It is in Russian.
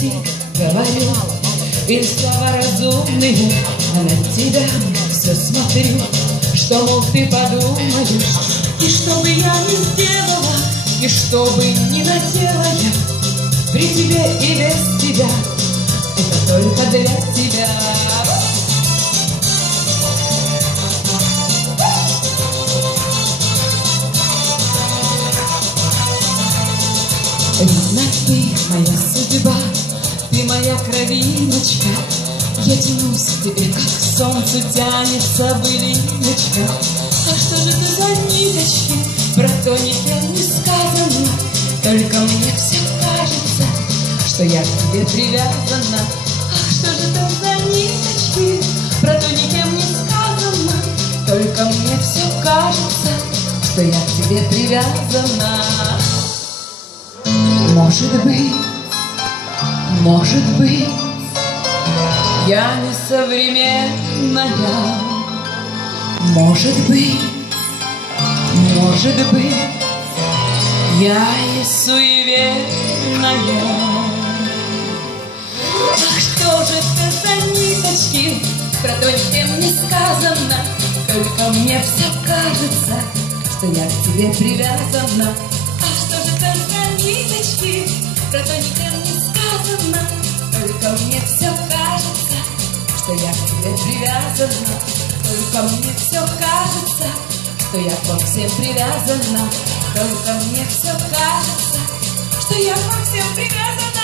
глупости говорю, или слова разумные, а на тебя все смотрю, что, мол, ты подумаешь. И что бы я ни сделала, и что бы ни надела я, при тебе и без тебя, это только для тебя. Видно, ты моя судьба, ты моя кровиночка. Я тянусь к тебе, как к солнцу тянется былиночка. А что же это за ниточки, про то никем не сказано, только мне все кажется, что я к тебе привязана. Ах, что же это за ниточки, про то никем не сказано, только мне все кажется, что я к тебе привязана. Может быть, я не современная. Может быть, я и суеверная. Ах, что же это за ниточки, про то никем не сказано, только мне все кажется, что я к тебе привязана. Ах, что же это за ниточки, про то никем не сказано, только мне все кажется, что я к тебе привязана. Только мне все кажется, что я к вам всем привязана. Только мне все кажется, что я к вам всем привязана.